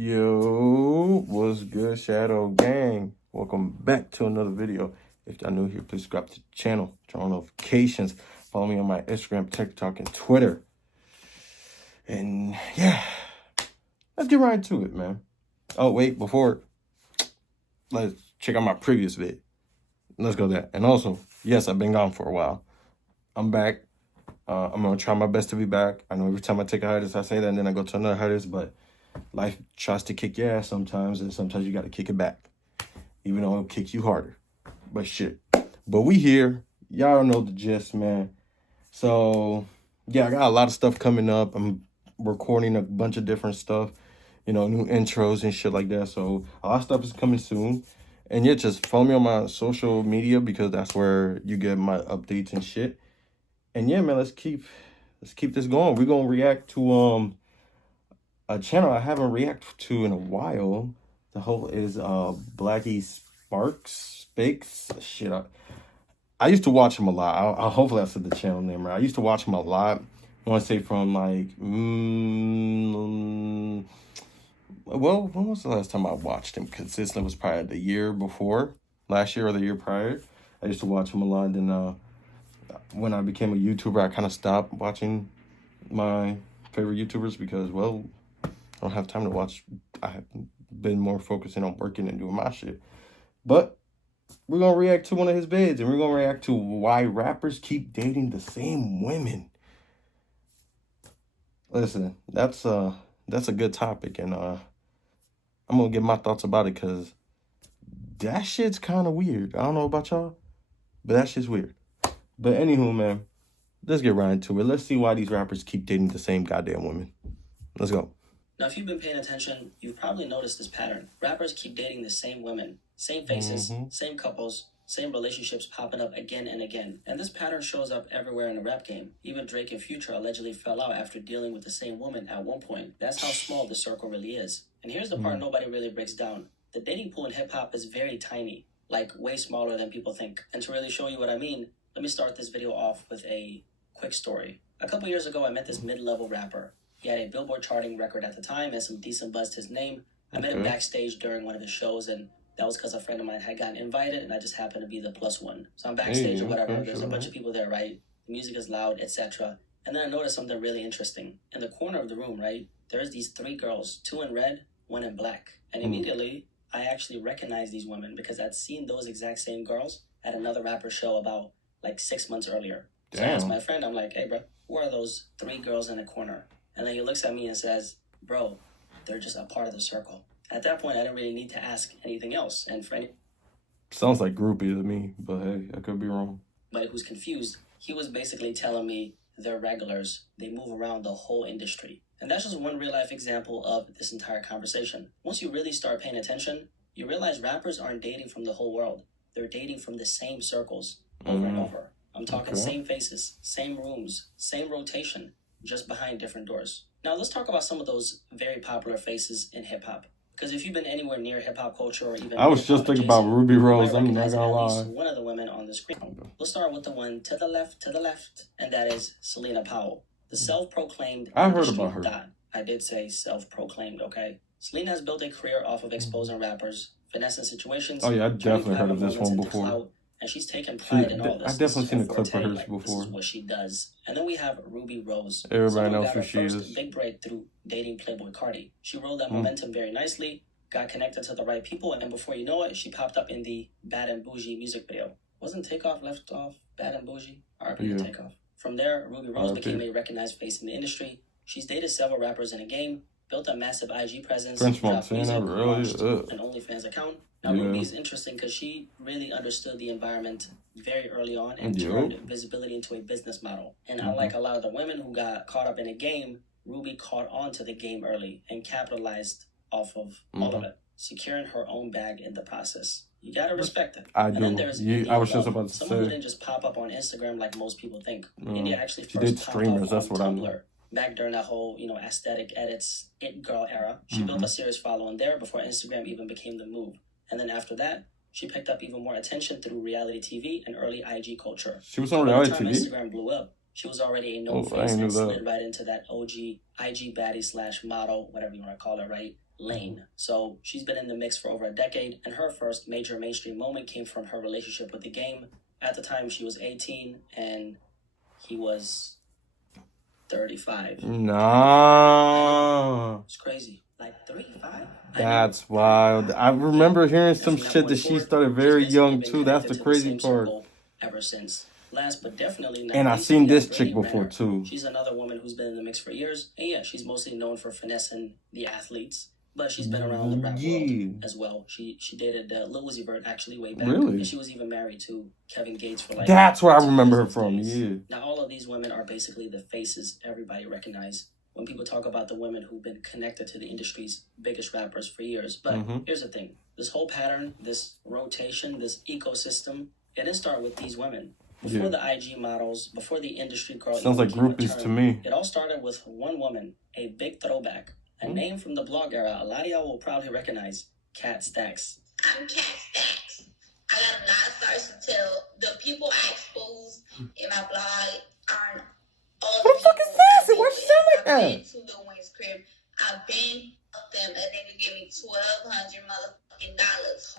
Yo, what's good, Shadow Gang? Welcome back to another video. If y'all new here, please subscribe to the channel, turn on notifications, follow me on my Instagram, TikTok, and Twitter. And yeah, let's get right into it, man. Oh, wait, let's check out my previous vid. Let's go there. And also, yes, I've been gone for a while. I'm back. I'm going to try my best to be back. I know every time I take a hiatus, I say that, and then I go to another hiatus, but life tries to kick your ass sometimes, and sometimes you got to kick it back, even though it'll kick you harder. But shit. But we here. Y'all know the gist, man. So, yeah, I got a lot of stuff coming up. I'm recording a bunch of different stuff, new intros and shit like that. So, a lot of stuff is coming soon. And yeah, just follow me on my social media because that's where you get my updates and shit. And yeah, man, let's keep this going. We're going to react to a channel I haven't reacted to in a while. The whole is Blackie Spakes. Shit, I used to watch him a lot. I hopefully I said the channel name right. I used to watch him a lot. I want to say from like well, when was the last time I watched him consistently? It was probably the year before, last year or the year prior. I used to watch him a lot. Then when I became a YouTuber, I kind of stopped watching my favorite YouTubers because, well, I don't have time to watch. I have been more focusing on working and doing my shit. But we're going to react to one of his vids, and we're going to react to why rappers keep dating the same women. Listen, that's a good topic, and I'm going to give my thoughts about it because that shit's kind of weird. I don't know about y'all, but that shit's weird. But anywho, man, let's get right into it. Let's see why these rappers keep dating the same goddamn women. Let's go. Now, if you've been paying attention, you've probably noticed this pattern. Rappers keep dating the same women, same faces, same couples, same relationships popping up again and again. And this pattern shows up everywhere in the rap game. Even Drake and Future allegedly fell out after dealing with the same woman at one point. That's how small the circle really is. And here's the part nobody really breaks down. The dating pool in hip-hop is very tiny, like way smaller than people think. And to really show you what I mean, let me start this video off with a quick story. A couple years ago, I met this mid-level rapper. He had a Billboard charting record at the time and some decent buzz to his name. I met him backstage during one of his shows, and that was because a friend of mine had gotten invited, and I just happened to be the plus one. So I'm backstage or whatever. There's a bunch of people there, right? The music is loud, etc. And then I noticed something really interesting. In the corner of the room, right, there's these three girls, two in red, one in black. And immediately, I actually recognized these women because I'd seen those exact same girls at another rapper show about like 6 months earlier. So I asked my friend, I'm like, hey, bro, who are those three girls in the corner? And then he looks at me and says, bro, they're just a part of the circle. At that point, I didn't really need to ask anything else. And for any... Sounds like groupie to me, but hey, I could be wrong. But who's confused, he was basically telling me they're regulars. They move around the whole industry. And that's just one real-life example of this entire conversation. Once you really start paying attention, you realize rappers aren't dating from the whole world. They're dating from the same circles over and over. I'm talking same faces, same rooms, same rotation, just behind different doors. Now let's talk about some of those very popular faces in hip-hop. Because if you've been anywhere near hip-hop culture or even... I was just thinking about Ruby Rose, I'm not gonna lie. One of the women on the screen. Let's start with the one to the left, and that is Selena Powell. The self-proclaimed... I heard about her. I did say self-proclaimed, okay? Selena has built a career off of exposing rappers, finessing situations... Oh yeah, I definitely heard of this one before. And she's taken pride in all this. I've definitely seen a clip of hers before. This is what she does. And then we have Ruby Rose. Everybody knows who she is. Big breakthrough dating Playboy Cardi. She rolled that momentum very nicely, got connected to the right people, and before you know it, she popped up in the Bad and Bougie music video. Wasn't Takeoff left off Bad and Bougie? RP Takeoff. From there, Ruby Rose became a recognized face in the industry. She's dated several rappers in a game, built a massive IG presence, dropped music, launched an OnlyFans account. Now, Ruby's interesting because she really understood the environment very early on and turned visibility into a business model. And unlike a lot of the women who got caught up in a game, Ruby caught on to the game early and capitalized off of all of it, securing her own bag in the process. You gotta respect it. I do. Then there's I was just about to say. Someone who didn't just pop up on Instagram like most people think. India actually she did streamers, that's what I Tumblr. Back during that whole, aesthetic edits, it girl era. She built a serious following there before Instagram even became the move. And then after that, she picked up even more attention through reality TV and early IG culture. She was on reality TV? Instagram blew up, she was already a known face and slid right into that OG IG baddie / model, whatever you want to call it, right? Lane. So she's been in the mix for over a decade, and her first major mainstream moment came from her relationship with the game. At the time, she was 18, and he was 35. Nah. It's crazy. Like 35? That's wild. I remember hearing some shit that she started very young too. That's the crazy part. Ever since. Last but definitely not And I've least, seen we have this chick Brittany before Renner. too. She's another woman who's been in the mix for years. And yeah, she's mostly known for finessing the athletes. But she's been around the rap world as well. She dated Lil Uzi Vert actually way back. Really? And she was even married to Kevin Gates for like... That's where I 2 remember her years from, days. yeah. Now, all of these women are basically the faces everybody recognize when people talk about the women who've been connected to the industry's biggest rappers for years. But here's the thing. This whole pattern, this rotation, this ecosystem, it didn't start with these women. Before the IG models, before the industry girl... Sounds like groupies to me. It all started with one woman, a big throwback. A name from the blog era a lot of y'all will probably recognize. Kat Stacks. I'm Kat Stacks. I got a lot of stories to tell. The people I expose in my blog are all Who the fuck is Sassy? Why she sound like that? I've been to the Wings crib. I've been up them. A nigga give me $1,200 motherfucking dollars.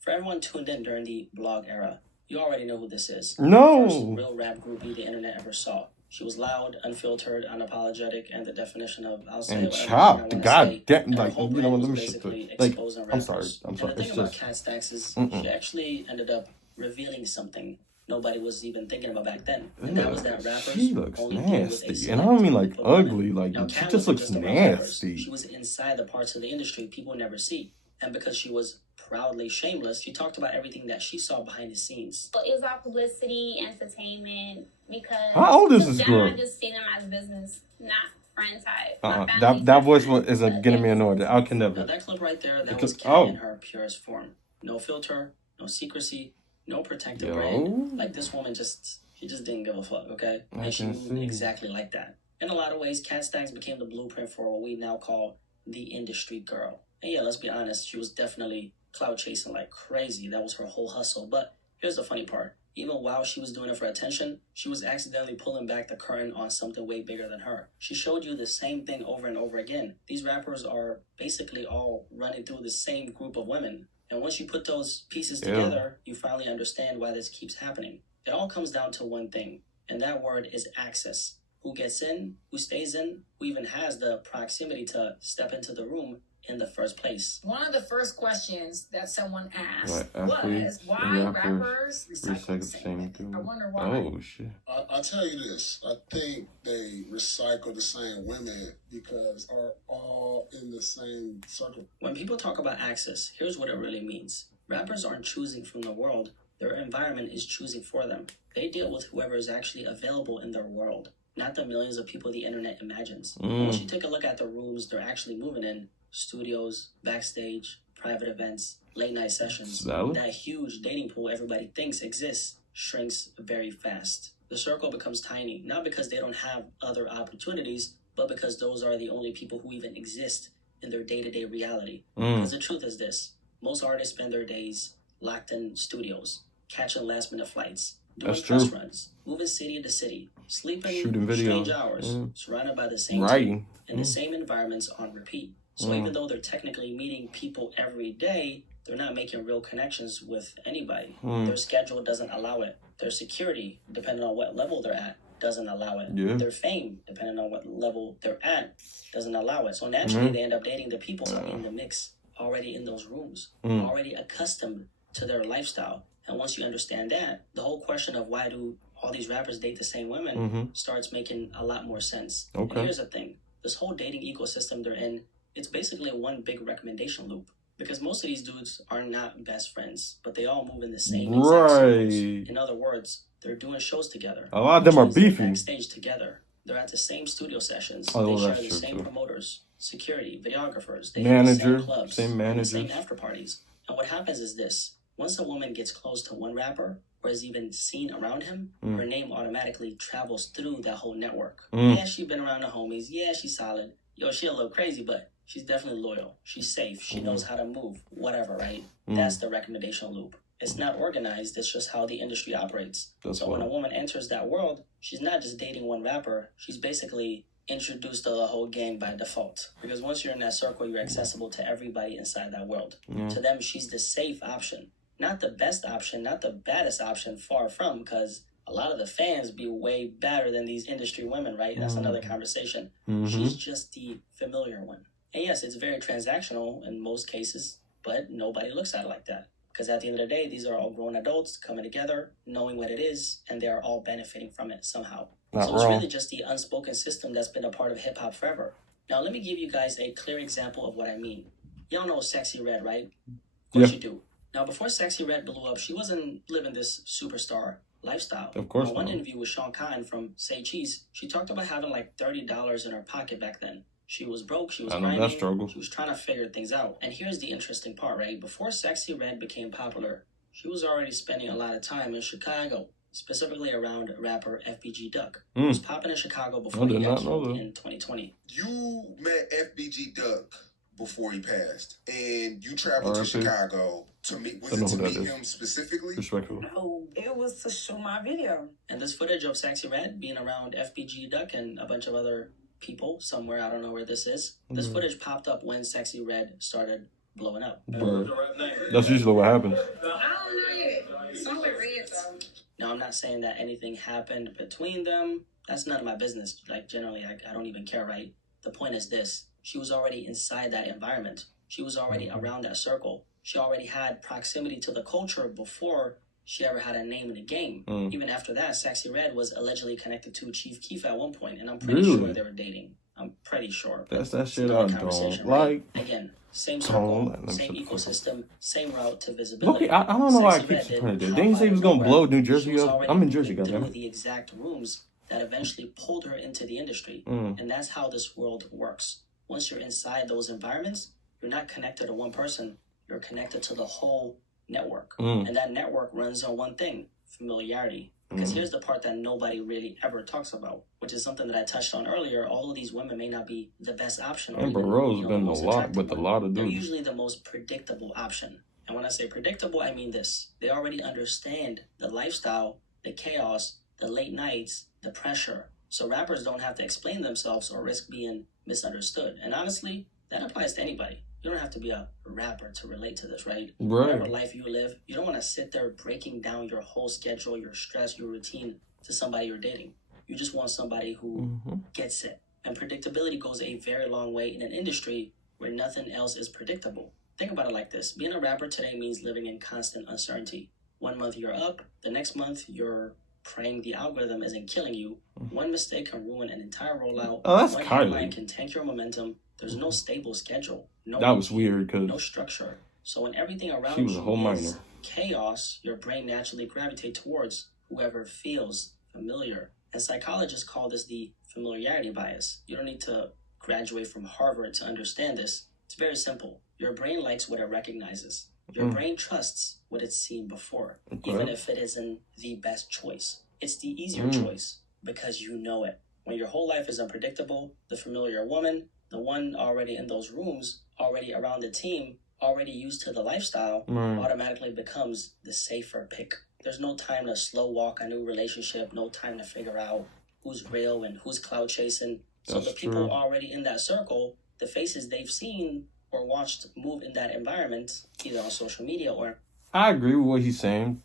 For everyone tuned in during the blog era, you already know who this is. No. The first real rap groupie the internet ever saw. She was loud, unfiltered, unapologetic, and the definition of I'll say And whatever chopped. I God say. damn. And her Like, whole you know brand what? was Let me shut basically the. Like, exposing I'm sorry. rappers. I'm sorry. And the It's thing about just. Kat Stacks is she actually ended up revealing something nobody was even thinking about back then. And that was that rappers She looks only deal with a nasty. And I don't mean like select group of women. ugly. Like, Now, she Kat just wasn't looks just around rappers. nasty. She was inside the parts of the industry people never see. And because she was proudly shameless, she talked about everything that she saw behind the scenes. It was all publicity, entertainment, because How old is this girl? I just see them as business, not friend type. My family's That voice different, is but getting me yeah. annoyed. I can Now, never. that clip right there, that Because- was Kat in her purest form. No filter, no secrecy, no protective brand. Like, this woman she just didn't give a fuck, okay? I And she can moved see. exactly like that. In a lot of ways, Kat Stacks became the blueprint for what we now call the industry girl. And yeah, let's be honest, she was definitely clout chasing like crazy. That was her whole hustle. But here's the funny part. Even while she was doing it for attention, she was accidentally pulling back the curtain on something way bigger than her. She showed you the same thing over and over again. These rappers are basically all running through the same group of women. And once you put those pieces together, you finally understand why this keeps happening. It all comes down to one thing, and that word is access. Who gets in, who stays in, who even has the proximity to step into the room in the first place. One of the first questions that someone asked Right, was why rappers recycle the the same thing. I wonder why. Oh, shit. I'll tell you this. I think they recycle the same women because are all in the same circle. When people talk about access, here's what it really means. Rappers aren't choosing from the world. Their environment is choosing for them. They deal with whoever is actually available in their world, not the millions of people the internet imagines. Once you take a look at the rooms they're actually moving in, studios, backstage, private events, late night sessions, that huge dating pool everybody thinks exists shrinks very fast. The circle becomes tiny, not because they don't have other opportunities, but because those are the only people who even exist in their day-to-day reality. Because the truth is this, most artists spend their days locked in studios, catching last-minute flights, doing press runs, moving city to city, sleeping Shooting strange videos, hours, surrounded by the same writing, team, in the same environments on repeat. So even though they're technically meeting people every day, they're not making real connections with anybody. Their schedule doesn't allow it. Their security, depending on what level they're at, doesn't allow it. Their fame, depending on what level they're at, doesn't allow it. So naturally, they end up dating the people in the mix, already in those rooms, already accustomed to their lifestyle. And once you understand that, the whole question of why do all these rappers date the same women starts making a lot more sense. And here's the thing. This whole dating ecosystem they're in, it's basically one big recommendation loop. Because most of these dudes are not best friends, but they all move in the same exact circles. In other words, they're doing shows together. A lot of them are beefing. Backstage together. They're at the same studio sessions. Oh, they share that's the true, same too. promoters, security, videographers. They Manager, hit the same clubs, same and managers. the same after parties. And what happens is this. Once a woman gets close to one rapper, or is even seen around him, her name automatically travels through that whole network. Yeah, she's been around the homies. Yeah, she's solid. Yo, she a little crazy, but she's definitely loyal. She's safe. She knows how to move. Whatever, right? That's the recommendation loop. It's not organized. It's just how the industry operates. So when a woman enters that world, she's not just dating one rapper. She's basically introduced to the whole gang by default. Because once you're in that circle, you're accessible to everybody inside that world. Yeah. To them, she's the safe option. Not the best option, not the baddest option, far from, because a lot of the fans be way better than these industry women, right? That's another conversation. She's just the familiar one. And yes, it's very transactional in most cases, but nobody looks at it like that. Because at the end of the day, these are all grown adults coming together, knowing what it is, and they're all benefiting from it somehow. So it's really just the unspoken system that's been a part of hip-hop forever. Now, let me give you guys a clear example of what I mean. Y'all know Sexy Red, right? Of course you do. Now, before Sexy Red blew up, she wasn't living this superstar lifestyle. Of course not. One not. interview with Sean Khan from Say Cheese, she talked about having like $30 in her pocket back then. She was broke, she was grinding, she was trying to figure things out. And here's the interesting part, right? Before Sexy Red became popular, she was already spending a lot of time in Chicago, specifically around rapper FBG Duck, who was popping in Chicago before he got killed in 2020. You met FBG Duck before he passed, and you traveled to Chicago to meet. Was it to meet him specifically? Respectful. No, it was to shoot my video. And this footage of Sexy Red being around FBG Duck and a bunch of other people somewhere, I don't know where this is. This footage popped up when Sexy Red started blowing up. That's usually what happens. I don't know yet. Sounds like red though. Now, I'm not saying that anything happened between them. That's none of my business. Like, generally, I don't even care, right? The point is this. She was already inside that environment. She was already around that circle. She already had proximity to the culture before she ever had a name in the game. Even after that, Sexy Red was allegedly connected to Chief Keef at one point, and I'm pretty sure they were dating. I'm pretty sure. That's that shit I don't like. Again, same circle, same ecosystem, same route to visibility. Look, I don't know why I keep trying to do it. Didn't he say he was going to blow New Jersey up? I'm in Jersey, goddamn. The exact rooms that eventually pulled her into the industry. And that's how this world works. Once you're inside those environments, you're not connected to one person. You're connected to the whole network. And that network runs on one thing, familiarity. Because here's the part that nobody really ever talks about, which is something that I touched on earlier. All of these women may not be the best option. Amber Rose been a lot with a lot of dudes. They're usually the most predictable option. And when I say predictable, I mean this. They already understand the lifestyle, the chaos, the late nights, the pressure. So rappers don't have to explain themselves or risk being misunderstood. And honestly, that applies to anybody. You don't have to be a rapper to relate to this, right? Whatever life you live, you don't want to sit there breaking down your whole schedule, your stress, your routine to somebody you're dating. You just want somebody who gets it. And predictability goes a very long way in an industry where nothing else is predictable. Think about it like this. Being a rapper today means living in constant uncertainty. 1 month you're up, the next month you're praying the algorithm isn't killing you. One mistake can ruin an entire rollout. Oh, that's One Kylie. headline can tank your momentum. There's no stable schedule. No That was weird because no structure. So when everything around she was you a whole is minor. chaos, your brain naturally gravitates towards whoever feels familiar. And psychologists call this the familiarity bias. You don't need to graduate from Harvard to understand this. It's very simple. Your brain likes what it recognizes. Your brain trusts what it's seen before, even if it isn't the best choice. It's the easier choice because you know it. When your whole life is unpredictable, the familiar woman, the one already in those rooms, already around the team, already used to the lifestyle, automatically becomes the safer pick. There's no time to slow walk a new relationship, no time to figure out who's real and who's cloud chasing. So the people already in that circle, the faces they've seen or watched move in that environment, either on social media or... I agree with what he's saying,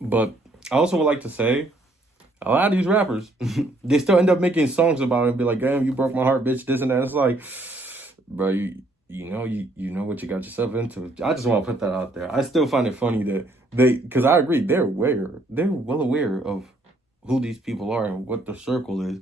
but I also would like to say, a lot of these rappers, they still end up making songs about it and be like, damn, you broke my heart, bitch, this and that. It's like, bro, you know what you got yourself into. I just want to put that out there. I still find it funny that because I agree, they're well aware of who these people are and what the circle is.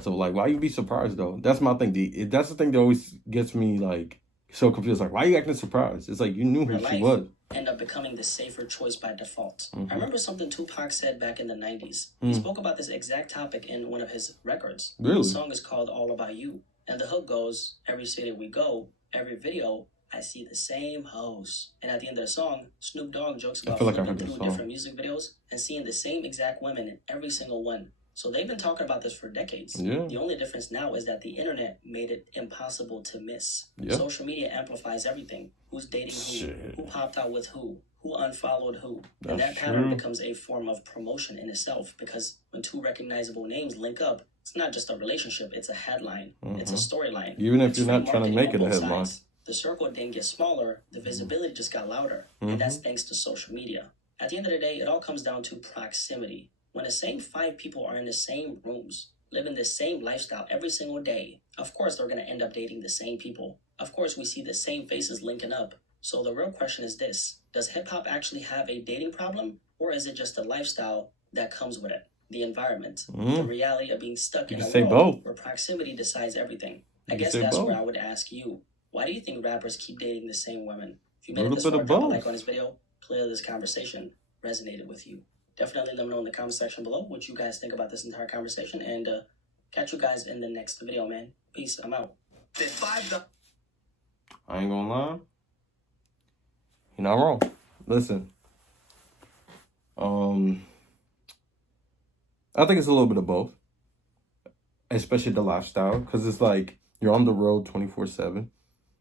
So, like, why you be surprised, though? That's my thing. That's the thing that always gets me, like, so confused. Like, why are you acting surprised? It's like, you knew who she was. End up becoming the safer choice by default. I remember something Tupac said back in the 90s. He spoke about this exact topic in one of his records. Really? The song is called All About You. And the hook goes, every city we go, every video, I see the same hoes. And at the end of the song, Snoop Dogg jokes about flipping through different music videos and seeing the same exact women in every single one. So they've been talking about this for decades. Yeah. The only difference now is that the internet made it impossible to miss. Yeah. Social media amplifies everything. Who's dating who popped out with who unfollowed who. And that pattern becomes a form of promotion in itself, because when two recognizable names link up, It's not just a relationship, it's a headline. It's a storyline. Even if It's you're not free trying to marketing make on it a both headline. sides. The circle didn't get smaller, the visibility just got louder. And that's thanks to social media. At the end of the day, it all comes down to proximity. When the same 5 people are in the same rooms, living the same lifestyle every single day, of course they're going to end up dating the same people. Of course we see the same faces linking up. So the real question is this: does hip-hop actually have a dating problem, or is it just a lifestyle that comes with it? The environment, the reality of being stuck in a world where proximity decides everything. I guess that's where I would ask you, why do you think rappers keep dating the same women? If you made it this far, drop a like on this video. Clearly this conversation resonated with you. Definitely let me know in the comment section below what you guys think about this entire conversation, and catch you guys in the next video, man. Peace. I'm out. I ain't gonna lie. You're not wrong. Listen. I think it's a little bit of both. Especially the lifestyle. Because it's like you're on the road 24/7.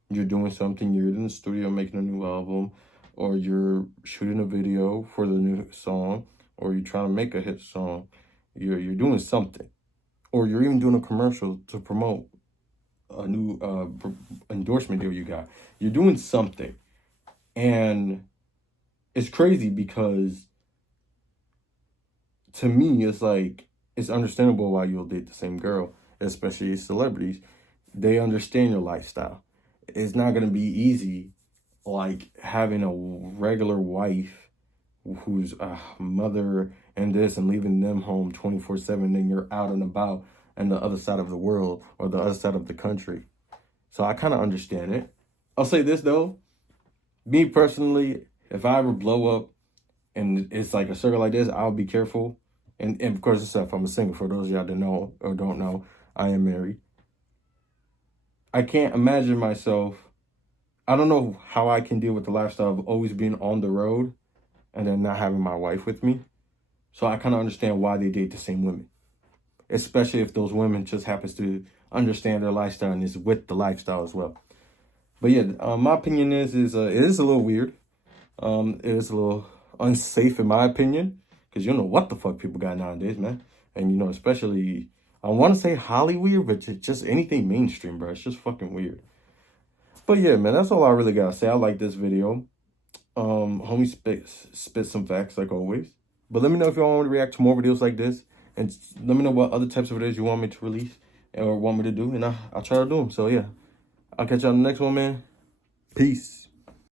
You're doing something. You're in the studio making a new album. Or you're shooting a video for the new song. Or you're trying to make a hit song. You're doing something. Or you're even doing a commercial to promote a new endorsement deal you got. You're doing something. And it's crazy because to me, it's like, it's understandable why you'll date the same girl, especially celebrities. They understand your lifestyle. It's not going to be easy like having a regular wife who's a mother and this and leaving them home 24/7, then you're out and about on the other side of the world or the other side of the country. So I kind of understand it. I'll say this though, me personally, if I ever blow up and it's like a circle like this, I'll be careful. And of course, if I'm a single, for those of y'all that know or don't know, I am married. I can't imagine myself, I don't know how I can deal with the lifestyle of always being on the road and then not having my wife with me. So I kind of understand why they date the same women, especially if those women just happens to understand their lifestyle and is with the lifestyle as well. But yeah, my opinion is it is a little weird. It is a little unsafe in my opinion, because you don't know what the fuck people got nowadays, man. And you know, especially, I want to say Hollywood, but just anything mainstream, bro. It's just fucking weird. But yeah, man, that's all I really gotta say. I like this video. Homie spit some facts like always. But let me know if y'all want me to react to more videos like this, and let me know what other types of videos you want me to release or want me to do, and I'll try to do them. So yeah, I'll catch y'all in the next one, man. Peace.